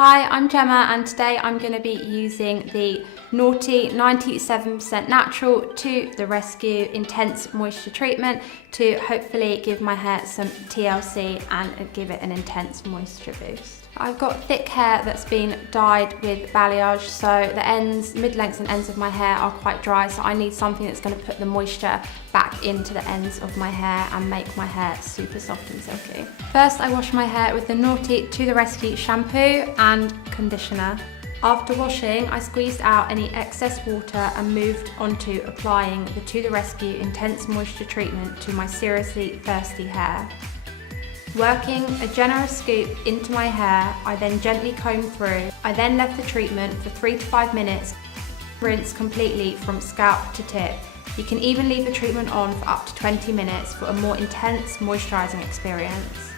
Hi, I'm Gemma and today I'm going to be using the Noughty 97% Natural to the Rescue Intense Moisture Treatment to hopefully give my hair some TLC and give it an intense moisture boost. I've got thick hair that's been dyed with balayage, so the ends, mid-lengths and ends of my hair are quite dry, so I need something that's going to put the moisture back into the ends of my hair and make my hair super soft and silky. First, I wash my hair with the Noughty To The Rescue shampoo and conditioner. After washing, I squeezed out any excess water and moved on to applying the To The Rescue Intense Moisture Treatment to my seriously thirsty hair. Working a generous scoop into my hair, I then gently combed through. I then left the treatment for 3 to 5 minutes. Rinse completely from scalp to tip. You can even leave the treatment on for up to 20 minutes for a more intense moisturising experience.